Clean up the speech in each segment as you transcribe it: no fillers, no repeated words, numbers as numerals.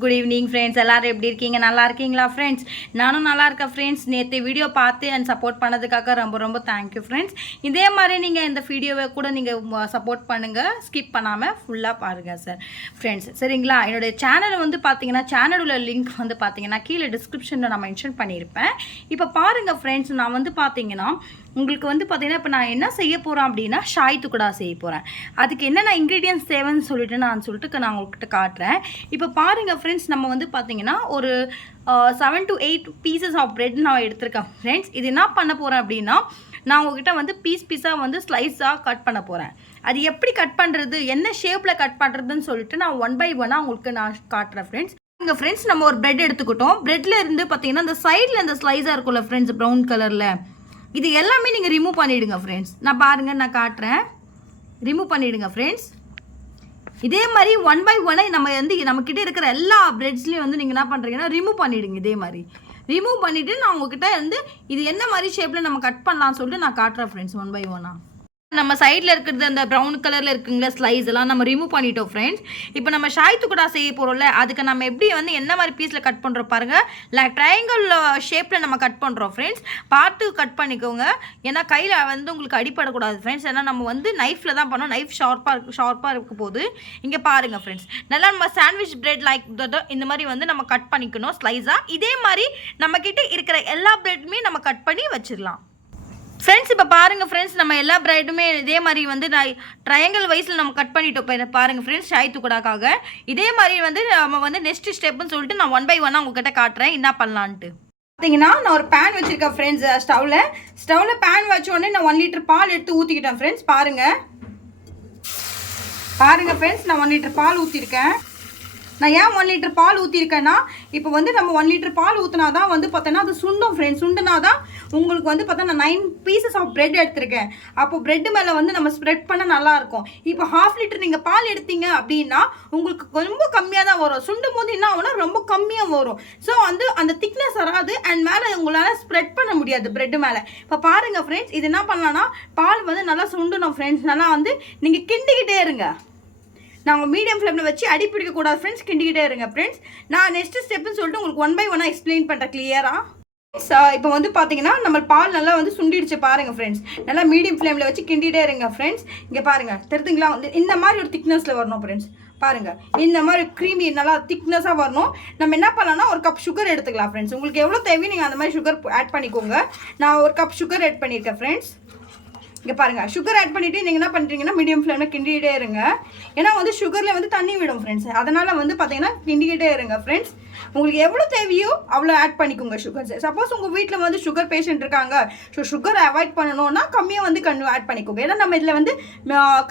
Good evening friends, எல்லாரும் எப்படி இருக்கீங்க? நல்லா இருக்கீங்களா ஃப்ரெண்ட்ஸ்? நானும் நல்லா இருக்கேன் ஃப்ரெண்ட்ஸ். நேற்று வீடியோ பார்த்து அண்ட் சப்போர்ட் பண்ணதுக்காக ரொம்ப ரொம்ப தேங்க்யூ ஃப்ரெண்ட்ஸ். இதே மாதிரி நீங்கள் இந்த வீடியோவை கூட நீங்கள் சப்போர்ட் பண்ணுங்கள், ஸ்கிப் பண்ணாமல் ஃபுல்லாக பாருங்கள் சார் ஃப்ரெண்ட்ஸ். சரிங்களா? என்னுடைய சேனலை வந்து பார்த்தீங்கன்னா சேனலோட லிங்க் வந்து பார்த்தீங்கன்னா கீழே டிஸ்கிரிப்ஷனில் நான் மென்ஷன் பண்ணியிருப்பேன். இப்போ பாருங்கள் ஃப்ரெண்ட்ஸ், நான் வந்து பார்த்தீங்கன்னா உங்களுக்கு வந்து பார்த்தீங்கன்னா இப்போ நான் என்ன செய்ய போகிறேன் அப்படின்னா ஷாய் துக்குடா செய்ய போகிறேன். அதுக்கு என்னென்ன இன்க்ரீடியன்ஸ் தேவைன்னு சொல்லிட்டு நான் உங்கள்கிட்ட காட்டுறேன். இப்போ பாருங்கள் ஃப்ரெண்ட்ஸ், நம்ம வந்து பார்த்தீங்கன்னா ஒரு 7 to 8 பீசஸ் ஆஃப் பிரெட் நான் எடுத்திருக்கேன் ஃப்ரெண்ட்ஸ். இது என்ன பண்ண போகிறேன் அப்படின்னா நான் உங்ககிட்ட வந்து பீஸாக வந்து ஸ்லைஸாக கட் பண்ண போகிறேன். அது எப்படி கட் பண்ணுறது, என்ன ஷேப்பில் கட் பண்ணுறதுன்னு சொல்லிட்டு நான் 1 by 1 உங்களுக்கு நான் காட்டுறேன் ஃப்ரெண்ட்ஸ். இங்கே ஃப்ரெண்ட்ஸ் நம்ம ஒரு பிரெட் எடுத்துக்கிட்டோம். பிரெட்டில் இருந்து பார்த்தீங்கன்னா இந்த சைடில் இந்த ஸ்லைஸாக இருக்கும்ல ஃப்ரெண்ட்ஸ், ப்ரௌன் கலரில், இது எல்லாமே நீங்கள் ரிமூவ் பண்ணிவிடுங்க ஃப்ரெண்ட்ஸ். நான் பாருங்கள், நான் காட்டுறேன். ரிமூவ் பண்ணிவிடுங்க ஃப்ரெண்ட்ஸ். இதே மாதிரி 1 by 1 நம்மக்கிட்ட இருக்கிற எல்லா பிரெட்ஸ்லையும் வந்து நீங்கள் என்ன பண்ணுறீங்கன்னா ரிமூவ் பண்ணிவிடுங்க. இதே மாதிரி ரிமூவ் பண்ணிவிட்டு நான் உங்ககிட்ட வந்து இது என்ன மாதிரி ஷேப்பில் நம்ம கட் பண்ணலாம்னு சொல்லிட்டு நான் காட்டுறேன் ஃப்ரெண்ட்ஸ் 1 by 1. நம்ம சைடில் இருக்கிறது அந்த ப்ரௌன் கலரில் இருக்குங்களா ஸ்லைஸ் எல்லாம் நம்ம ரிமூவ் பண்ணிட்டோம் ஃப்ரெண்ட்ஸ். இப்போ நம்ம ஷாய் துக்குடா செய்ய போகிறோம்ல, அதுக்கு நம்ம எப்படி வந்து என்ன மாதிரி பீஸில் கட் பண்ணுறோம் பாருங்கள். ட்ரையாங்கிள் ஷேப்பில் நம்ம கட் பண்ணுறோம் ஃப்ரெண்ட்ஸ். பார்த்து கட் பண்ணிக்கோங்க, ஏன்னா கையில் வந்து உங்களுக்கு அடிப்படக்கூடாது ஃப்ரெண்ட்ஸ். ஏன்னா நம்ம வந்து நைஃப்பில் தான் பண்ணோம், நைஃப் ஷார்ப்பாக இருக்க போது. இங்கே பாருங்கள் ஃப்ரெண்ட்ஸ், நல்லா நம்ம சாண்ட்விச் பிரெட் இந்த மாதிரி வந்து நம்ம கட் பண்ணிக்கணும் ஸ்லைஸாக. இதே மாதிரி நம்மக்கிட்ட இருக்கிற எல்லா பிரெட்டுமே நம்ம கட் பண்ணி வச்சிடலாம் ஃப்ரெண்ட்ஸ். இப்போ பாருங்கள் ஃப்ரெண்ட்ஸ், நம்ம எல்லா பிரெட்டுமே இதே மாதிரி வந்து ட்ரையாங்கிள் வைஸில் நம்ம கட் பண்ணிட்டோம். இப்போ பாருங்கள் ஃப்ரெண்ட்ஸ், ஷாய் துக்குடாக்காக இதே மாதிரி வந்து நம்ம வந்து நெக்ஸ்ட் ஸ்டெப்புன்னு சொல்லிட்டு நான் 1 by 1 உங்ககிட்ட காட்டுறேன் என்ன பண்ணலான்ட்டு. பார்த்தீங்கன்னா நான் ஒரு பேன் வச்சுருக்கேன் ஃப்ரெண்ட்ஸ். ஸ்டவ்வில் பேன் வச்ச உடனே நான் 1 லிட்டர் பால் எடுத்து ஊற்றிக்கிட்டேன் ஃப்ரெண்ட்ஸ். பாருங்கள் ஃப்ரெண்ட்ஸ், நான் 1 லிட்டர் பால் ஊற்றிருக்கேன். நான் ஏன் 1 லிட்டர் பால் ஊற்றிருக்கேன்னா இப்போ வந்து நம்ம 1 லிட்டர் பால் ஊற்றினா தான் வந்து பார்த்தோன்னா அது சுண்டும் ஃப்ரெண்ட்ஸ். சுண்டுனா தான் உங்களுக்கு வந்து பார்த்தா நான் 9 பீசஸ் ஆஃப் பிரெட் எடுத்திருக்கேன். அப்போ பிரெட் மேலே வந்து நம்ம ஸ்ப்ரெட் பண்ண நல்லாயிருக்கும். இப்போ 1/2 லிட்டர் நீங்கள் பால் எடுத்தீங்க அப்படின்னா உங்களுக்கு ரொம்ப கம்மியாக தான் வரும். சுண்டும் போது என்ன ஆகும்னா ரொம்ப கம்மியாக வரும். ஸோ வந்து அந்த திக்னஸ் வராது அண்ட் மேலே உங்களால் ஸ்ப்ரெட் பண்ண முடியாது பிரெட் மேலே. இப்போ பாருங்கள் ஃப்ரெண்ட்ஸ், இது என்ன பண்ணலான்னா பால் வந்து நல்லா சுண்டணும் ஃப்ரெண்ட்ஸ். நல்லா வந்து நீங்கள் கிண்டிக்கிட்டே இருங்க. நாங்கள் மீடியம் ஃப்ளேமில் வச்சு அடி பிடிக்கக்கூடாது ஃப்ரெண்ட்ஸ், கிண்டிக்கிட்டே இருங்க ஃப்ரெண்ட்ஸ். நான் நெக்ஸ்ட் ஸ்டெப்புன்னு சொல்லிட்டு உங்களுக்கு 1 by 1 எக்ஸ்பிளைன் பண்ணுறேன் கிளியராக. இப்போ வந்து பார்த்தீங்கன்னா நம்ம பால் நல்லா வந்து சுண்டிடுச்சு பாருங்கள் ஃப்ரெண்ட்ஸ். நல்லா மீடியம் ஃப்ளேமில் வச்சு கிண்டிகிட்டே இருங்க ஃப்ரெண்ட்ஸ். இங்கே பாருங்கள் தெரிஞ்சுங்களா, வந்து இந்த மாதிரி ஒரு திக்னஸில் வரணும் ஃப்ரெண்ட்ஸ். பாருங்கள், இந்த மாதிரி க்ரீமி நல்லா திக்னஸாக வரணும். நம்ம என்ன பண்ணலாம்னா 1 கப் சுகர் எடுத்துக்கலாம் ஃப்ரெண்ட்ஸ். உங்களுக்கு எவ்வளோ தேவையோ நீங்கள் அந்த மாதிரி சுகர் ஆட் பண்ணிக்கோங்க. நான் 1 கப் சுகர் ஆட் பண்ணியிருக்கேன் ஃப்ரெண்ட்ஸ். இங்கே பாருங்கள், சுகர் ஆட் பண்ணிவிட்டு நீங்கள் என்ன பண்ணுறீங்கன்னா மீடியம் ஃப்ளேமில் கிண்டிகிட்டே இருங்க. ஏன்னா வந்து சுகரில் வந்து தண்ணி விடும் ஃப்ரெண்ட்ஸ். அதனால் வந்து பார்த்தீங்கன்னா கிண்டிக்கிட்டே இருங்க ஃப்ரெண்ட்ஸ். உங்களுக்கு எவ்வளோ தேவையோ அவ்வளோ ஆட் பண்ணிக்கோங்க சுகர். சப்போஸ் உங்கள் வீட்டில் வந்து சுகர் பேஷண்ட் இருக்காங்க, ஸோ சுகர் அவாய்ட் பண்ணணும்னா கம்மியாக வந்து ஆட் பண்ணிக்கோங்க. ஏன்னா நம்ம இதில் வந்து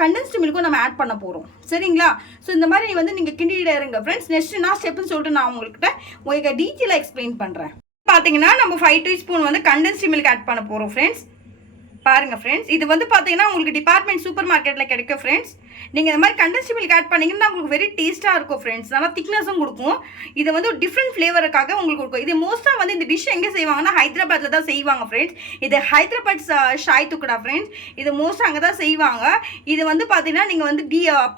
கண்டென்ஸ்டு மில்க்கும் நம்ம ஆட் பண்ண போகிறோம். சரிங்களா? ஸோ இந்த மாதிரி வந்து நீங்கள் கிண்டிகிட்டே இருங்க ஃப்ரெண்ட்ஸ். நெக்ஸ்ட் நான் ஸ்டெப்புன்னு சொல்லிட்டு நான் உங்களுக்கு டீட்டெயிலாக எக்ஸ்பிளைன் பண்ணுறேன். பார்த்தீங்கன்னா நம்ம 5 டீஸ்பூன் வந்து கண்டென்ஸ்டு மில்க் ஆட் பண்ண போகிறோம் ஃப்ரெண்ட்ஸ். பாருங்கள் ஃப்ரெண்ட்ஸ், இது வந்து பார்த்தீங்கன்னா உங்களுக்கு டிபார்ட்மெண்ட் சூப்பர் மார்க்கெட்டில் கிடைக்கும் ஃப்ரெண்ட்ஸ். நீங்கள் இந்த மாதிரி கண்டென்ஸ்டு மில்க் ஆட் பண்ணிங்கன்னா உங்களுக்கு வெரி டேஸ்ட்டாக இருக்கும் ஃப்ரெண்ட்ஸ். நல்லா திக்னஸும் கொடுக்கும். இது வந்து ஒரு டிஃப்ரெண்ட் ஃப்ளேவருக்காக உங்களுக்கு கொடுக்கும். இது மோஸ்ட்டாக வந்து இந்த டிஷ் எங்கே செய்வாங்கன்னா ஹைதராபாத்தில் தான் செய்வாங்க ஃப்ரெண்ட்ஸ். இது ஹைதராபாத் ஷாய் துக்குடா ஃப்ரெண்ட்ஸ். இது மோஸ்ட்டாக அங்கே தான் செய்வாங்க. இது வந்து பார்த்தீங்கன்னா நீங்கள் வந்து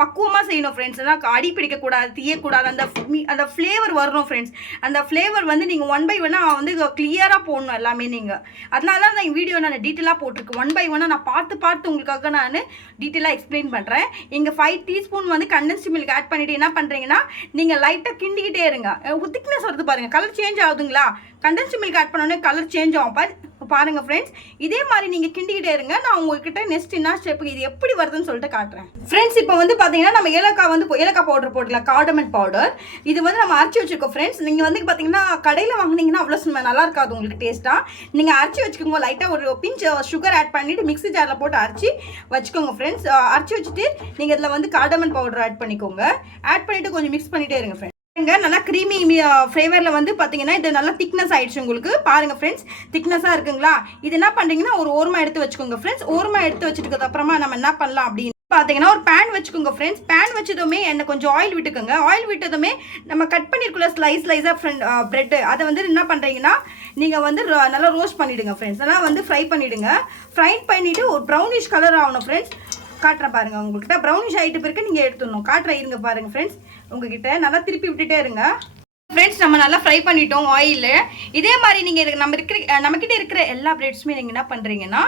பக்குவமாக செய்யணும் ஃப்ரெண்ட்ஸ். ஏன்னா அடி பிடிக்கக்கூடாது, தீயக்கூடாது, அந்த ஃப்ளேவர் வரணும் ஃப்ரெண்ட்ஸ். அந்த ஃப்ளேவர் வந்து நீங்கள் 1 by 1 வந்து கிளியராக போடணும் எல்லாமே நீங்கள். அதனால தான் இந்த வீடியோ நான் டீட்டெயிலாக போட்டிருக்கேன். 1 by 1 நான் பார்த்து உங்களுக்காக நான் டீட்டெயிலாக எக்ஸ்பிளைன் பண்ணுறேன். இங்கே 5 டீஸ்பூன் வந்து கண்டென்ஸ்டு மில்க் ஆட் பண்ணிவிட்டு என்ன பண்ணுறீங்கன்னா நீங்கள் லைட்டாக கிண்டிக்கிட்டே இருங்க. திக்னஸ் வருது பாருங்கள், கலர் சேஞ்ச் ஆகுதுங்களா? கண்டென்ஸ்டு மில்க் ஆட் பண்ணோடனே கலர் சேஞ்ச் ஆகும் பாருங்கள் ஃப்ரெண்ட்ஸ். இதே மாதிரி நீங்கள் கிண்டிக்கிட்டே இருங்க. நான் உங்ககிட்ட நெக்ஸ்ட் என்ன ஸ்டெப் இது எப்படி வருதுன்னு சொல்லிட்டு காட்டுறேன் ஃப்ரெண்ட்ஸ். இப்போ வந்து பார்த்தீங்கன்னா நம்ம ஏலக்காய் பவுடர் போட்டுக்கலாம், கார்டமன் பவுடர். இது வந்து நம்ம அரைச்சி வச்சுருக்கோம் ஃப்ரெண்ட்ஸ். நீங்கள் வந்து பார்த்தீங்கன்னா கடையில் வாங்கினீங்கன்னா அவ்வளோ நல்லா இருக்காது உங்களுக்கு டேஸ்ட்டாக. நீங்கள் அரைச்சி வச்சுக்கோங்க. லைட்டாக ஒரு பிஞ்ச் சுகர் ஆட் பண்ணிவிட்டு மிக்ஸி ஜாரில் போட்டு அரைச்சி வச்சுக்கோங்க ஃப்ரெண்ட்ஸ். அரைச்சி வச்சுட்டு நீங்கள் இதில் வந்து கார்டமன் பவுடர் ஆட் பண்ணிக்கோங்க. ஆட் பண்ணிவிட்டு கொஞ்சம் மிக்ஸ் பண்ணிகிட்டே இருங்க ஃப்ரெண்ட்ஸ். நல்லா க்ரீமி ஃப்ளேவரில் வந்து பார்த்தீங்கன்னா இது நல்லா திக்னஸ் ஆகிடுச்சு உங்களுக்கு. பாருங்கள் ஃப்ரெண்ட்ஸ், திக்னஸாக இருக்குங்களா? இது என்ன பண்ணுறீங்கன்னா ஒரு ஓரமாக எடுத்து வச்சுக்கோங்க ஃப்ரெண்ட்ஸ். ஓரமாக எடுத்து வச்சுட்டு அப்புறமா நம்ம என்ன பண்ணலாம் அப்படின்னு பார்த்தீங்கன்னா ஒரு பேன் வச்சுக்கோங்க ஃப்ரெண்ட்ஸ். பேன் வச்சதுமே என்ன கொஞ்சம் ஆயில் விட்டுக்கோங்க. ஆயில் விட்டதுமே நம்ம கட் பண்ணியிருக்குள்ள ஸ்லைஸாக பிரெட் அதை வந்து என்ன பண்ணுறீங்கன்னா நீங்கள் வந்து நல்லா ரோஸ்ட் பண்ணிவிடுங்க ஃப்ரெண்ட்ஸ். நல்லா வந்து ஃப்ரை பண்ணிவிடுங்க. ஃப்ரை பண்ணிவிட்டு ஒரு ப்ரௌனிஷ் கலர் ஆகணும் ஃப்ரெண்ட்ஸ். காட்டுறேன் பாருங்கள். உங்கள்கிட்ட ப்ரௌனிஷ் ஆகிட்டு பிறகு நீங்கள் எடுத்துடணும். காட்டுற இருங்க பாருங்கள் ஃப்ரெண்ட்ஸ். உங்ககிட்ட நல்லா திருப்பி விட்டுட்டே இருங்க ஃப்ரெண்ட்ஸ். நம்ம நல்லா ஃப்ரை பண்ணிட்டோம் ஆயில். இதே மாதிரி நீங்கள் நம்மக்கிட்ட இருக்கிற எல்லா பிரெட்ஸுமே நீங்கள் என்ன பண்ணுறீங்கன்னா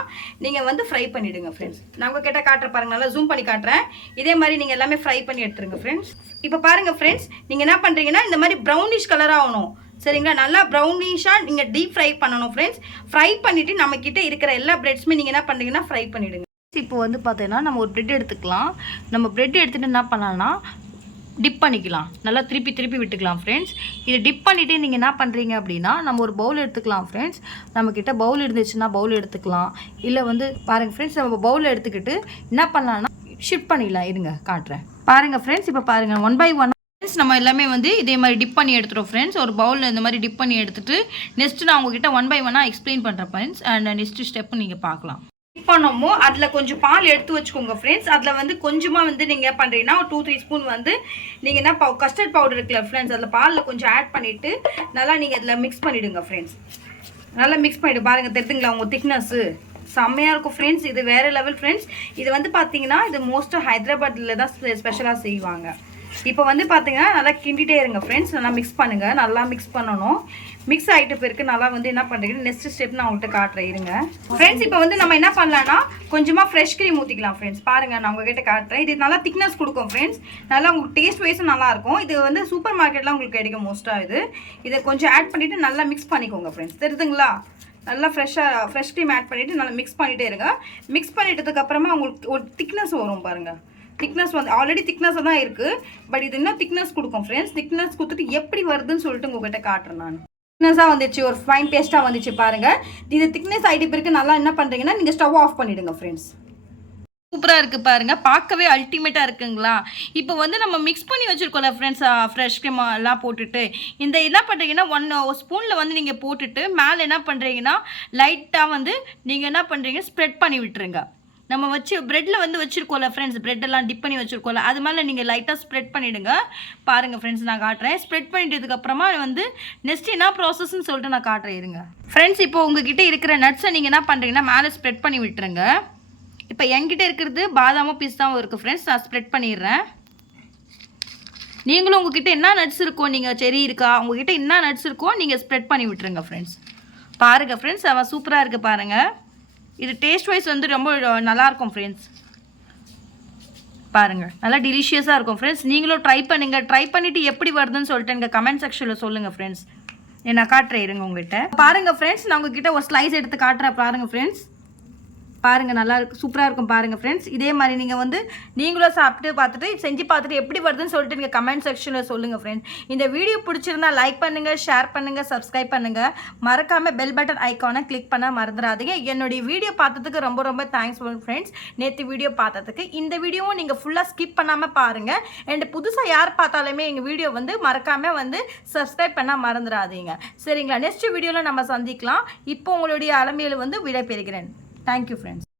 நீங்கள் வந்து ஃப்ரை பண்ணிவிடுங்க ஃப்ரெண்ட்ஸ். நான் உங்ககிட்ட காட்டுற பாருங்கள், நல்லா ஜூம் பண்ணி காட்டுறேன். இதே மாதிரி நீங்கள் எல்லாமே ஃப்ரை பண்ணி எடுத்துருங்க ஃப்ரெண்ட்ஸ். இப்போ பாருங்கள் ஃப்ரெண்ட்ஸ், நீங்கள் என்ன பண்ணுறீங்கன்னா இந்த மாதிரி ப்ரௌனிஷ் கலராக ஆகணும் சரிங்களா. நல்லா ப்ரௌனிஷாக நீங்கள் டீப் ஃப்ரை பண்ணணும் ஃப்ரெண்ட்ஸ். ஃப்ரை பண்ணிவிட்டு நம்மக்கிட்ட இருக்கிற எல்லா பிரெட்ஸுமே நீங்கள் என்ன பண்ணுறீங்கன்னா ஃப்ரை பண்ணிவிடுங்க. இப்போ வந்து பார்த்தீங்கன்னா நம்ம ஒரு பிரெட் எடுத்துக்கலாம். நம்ம பிரெட் எடுத்துகிட்டு என்ன பண்ணலாம்னா டிப் பண்ணிக்கலாம். நல்லா திருப்பி விட்டுக்கலாம் ஃப்ரெண்ட்ஸ். இதை டிப் பண்ணிவிட்டு நீங்கள் என்ன பண்ணுறீங்க அப்படின்னா நம்ம ஒரு பவுல் எடுத்துக்கலாம் ஃப்ரெண்ட்ஸ். நம்மக்கிட்ட பவுல் இருந்துச்சுன்னா பவுல் எடுத்துக்கலாம். இல்லை வந்து பாருங்கள் ஃப்ரெண்ட்ஸ், நம்ம பவுல் எடுத்துக்கிட்டு என்ன பண்ணலாம்னா ஷிஃப்ட் பண்ணிடலாம். இருங்க காட்டுறேன் பாருங்கள் ஃப்ரெண்ட்ஸ். இப்போ பாருங்கள் 1 by 1 ஃப்ரெண்ட்ஸ் நம்ம எல்லாமே வந்து இதே மாதிரி டிப் பண்ணி எடுத்துகிறோம் ஃப்ரெண்ட்ஸ். ஒரு பவுலில் இந்த மாதிரி டிப் பண்ணி எடுத்துகிட்டு நெக்ஸ்ட்டு நான் உங்ககிட்ட 1 by 1 எக்ஸ்பிளைன் பண்ணுறேன் ஃப்ரெண்ட்ஸ். அண்ட் நெக்ஸ்ட்டு ஸ்டெப்பு நீங்கள் பார்க்கலாம். டிப் பண்ணோமோ அதில் கொஞ்சம் பால் எடுத்து வச்சுக்கோங்க ஃப்ரெண்ட்ஸ். அதில் வந்து கொஞ்சமாக வந்து நீங்கள் பண்ணுறீங்கன்னா ஒரு 2-3 ஸ்பூன் வந்து நீங்கள் என்ன கஸ்டர்ட் பவுடர் இருக்குல்ல ஃப்ரெண்ட்ஸ், அதில் பாலில் கொஞ்சம் ஆட் பண்ணிவிட்டு நல்லா நீங்கள் அதில் மிக்ஸ் பண்ணிவிடுங்க ஃப்ரெண்ட்ஸ். நல்லா மிக்ஸ் பண்ணிவிட்டு பாருங்கள், தெரிஞ்சுங்களா உங்கள் திக்னஸ்ஸு செம்மையாக இருக்கும் ஃப்ரெண்ட்ஸ். இது வேறு லெவல் ஃப்ரெண்ட்ஸ். இது வந்து பார்த்தீங்கன்னா இது மோஸ்ட்டாக ஹைதராபாத்தில் தான் ஸ்பெஷலாக செய்வாங்க. இப்போ வந்து பார்த்தீங்கன்னா நல்லா கிண்டிகிட்டே இருங்க ஃப்ரெண்ட்ஸ். நல்லா மிக்ஸ் பண்ணுங்கள். நல்லா மிக்ஸ் பண்ணணும். மிக்ஸ் ஆகிட்ட பிறகு நல்லா வந்து என்ன பண்ணுறீங்கன்னா நெக்ஸ்ட் ஸ்டெப் நான் உங்கள்கிட்ட காட்டுறேன் இருங்க ஃப்ரெண்ட்ஸ். இப்போ வந்து நம்ம என்ன பண்ணலாம்னா கொஞ்சமாக ஃப்ரெஷ் க்ரீம் ஊற்றிக்கலாம் ஃப்ரெண்ட்ஸ். பாருங்கள் நான் உங்கள்கிட்ட காட்டுறேன். இது நல்லா திக்னஸ் கொடுக்கும் ஃப்ரெண்ட்ஸ். நல்லா உங்களுக்கு டேஸ்ட் வைஸும் நல்லாயிருக்கும். இது வந்து சூப்பர் மார்க்கெட்லாம் உங்களுக்கு கிடைக்கும் மோஸ்ட்டாக. இதை கொஞ்சம் ஆட் பண்ணிவிட்டு நல்லா மிக்ஸ் பண்ணிக்கோங்க ஃப்ரெண்ட்ஸ். தெரியுதுங்களா? நல்லா ஃப்ரெஷ் க்ரீம் ஆட் பண்ணிவிட்டு நல்லா மிக்ஸ் பண்ணிகிட்டே இருங்க. மிக்ஸ் பண்ணிட்டதுக்கப்புறமா உங்களுக்கு ஒரு திக்னஸ் வரும் பாருங்கள். திக்னஸ் வந்து ஆல்ரெடி திக்னஸாக தான் இருக்குது. பட் இது இன்னும் திக்னஸ் கொடுக்கும் ஃப்ரெண்ட்ஸ். திக்னஸ் கொடுத்துட்டு எப்படி வருதுன்னு சொல்லிட்டு உங்கள்கிட்ட காட்டுறேன் நான். திக்னஸாக வந்துச்சு, ஒரு ஃபைன் பேஸ்ட்டாக வந்துச்சு பாருங்கள். இது திக்னஸ் ஆகிட்டு பிறகு நல்லா என்ன பண்ணுறீங்கன்னா நீங்கள் ஸ்டவ் ஆஃப் பண்ணிவிடுங்க ஃப்ரெண்ட்ஸ். சூப்பராக இருக்குது பாருங்கள், பார்க்கவே அல்டிமேட்டாக இருக்குங்களா. இப்போ வந்து நம்ம மிக்ஸ் பண்ணி வச்சுருக்கோம்ல ஃப்ரெண்ட்ஸ், ஃப்ரெஷ் க்ரீம் எல்லாம் போட்டுட்டு இந்த என்ன பண்ணுறீங்கன்னா 1 ஸ்பூனில் வந்து நீங்கள் போட்டுட்டு மேலே என்ன பண்ணுறீங்கன்னா லைட்டாக வந்து நீங்கள் என்ன பண்ணுறீங்க ஸ்ப்ரெட் பண்ணி விட்டுருங்க. நம்ம வச்சு ப்ரெட்டில் வந்து வச்சுருக்கோம்ல ஃப்ரெண்ட்ஸ், ப்ரெட்டெல்லாம் டிப் பண்ணி வச்சுருக்கோம்ல, அது மேலே நீங்கள் லைட்டாக ஸ்ப்ரெட் பண்ணிவிடுங்க. பாருங்கள் ஃப்ரெண்ட்ஸ் நான் காட்டுறேன். ஸ்ப்ரெட் பண்ணிட்டதுக்கப்புறமா வந்து நெக்ஸ்ட் என்ன ப்ராசஸ்ன்னு சொல்லிட்டு நான் காட்டுறேன் இருங்க ஃப்ரெண்ட்ஸ். இப்போ உங்ககிட்ட இருக்கிற நட்ஸை நீங்கள் என்ன பண்ணுறீங்கன்னா மேலே ஸ்ப்ரெட் பண்ணி விட்டுருங்க. இப்போ என்கிட்ட இருக்கிறது பாதாமும் பிஸ்தாவும் இருக்குது ஃப்ரெண்ட்ஸ். நான் ஸ்ப்ரெட் பண்ணிடுறேன். நீங்களும் உங்ககிட்ட என்ன நட்ஸ் இருக்கோ, நீங்கள் செரி இருக்கா, உங்ககிட்ட என்ன நட்ஸ் இருக்கோ நீங்கள் ஸ்ப்ரெட் பண்ணி விட்டுருங்க ஃப்ரெண்ட்ஸ். பாருங்கள் ஃப்ரெண்ட்ஸ், அவன் சூப்பராக இருக்குது பாருங்கள். இது டேஸ்ட் வைஸ் வந்து ரொம்ப நல்லாயிருக்கும் ஃப்ரெண்ட்ஸ். பாருங்கள் நல்லா டெலிஷியஸாக இருக்கும் ஃப்ரெண்ட்ஸ். நீங்களும் ட்ரை பண்ணுங்கள். ட்ரை பண்ணிவிட்டு எப்படி வருதுன்னு சொல்லிட்டு எனக்கு கமெண்ட் செக்ஷனில் சொல்லுங்கள் ஃப்ரெண்ட்ஸ். நான் காட்டுறேன் இருங்க உங்கள்கிட்ட. பாருங்கள் ஃப்ரெண்ட்ஸ், நான் உங்ககிட்ட ஒரு ஸ்லைஸ் எடுத்து காட்டுறேன் பாருங்கள் ஃப்ரெண்ட்ஸ். பாருங்கள் நல்லா இருக்கு, சூப்பராக இருக்கும் பாருங்கள் ஃப்ரெண்ட்ஸ். இதே மாதிரி நீங்கள் வந்து நீங்களும் சாப்பிட்டு பார்த்துட்டு செஞ்சு பார்த்துட்டு எப்படி வருதுன்னு சொல்லிட்டு நீங்கள் கமெண்ட் செக்ஷனில் சொல்லுங்கள் ஃப்ரெண்ட்ஸ். இந்த வீடியோ பிடிச்சிருந்தா லைக் பண்ணுங்கள், ஷேர் பண்ணுங்கள், சப்ஸ்கிரைப் பண்ணுங்கள். மறக்காமல் பெல் பட்டன் ஐக்கானை கிளிக் பண்ண மறந்துடாதீங்க. என்னுடைய வீடியோ பார்த்ததுக்கு ரொம்ப ரொம்ப தேங்க்ஸ் ஃப்ரெண்ட்ஸ். நேற்று வீடியோ பார்த்ததுக்கு இந்த வீடியோவும் நீங்கள் ஃபுல்லாக ஸ்கிப் பண்ணாமல் பாருங்கள். அண்ட் புதுசாக யார் பார்த்தாலுமே எங்கள் வீடியோ வந்து மறக்காமல் வந்து சப்ஸ்கிரைப் பண்ண மறந்துடாதீங்க சரிங்களா. நெக்ஸ்ட் வீடியோவில் நம்ம சந்திக்கலாம். இப்போ உங்களுடைய அலமையில் வந்து விடை பெறுகிறேன். Thank you friends.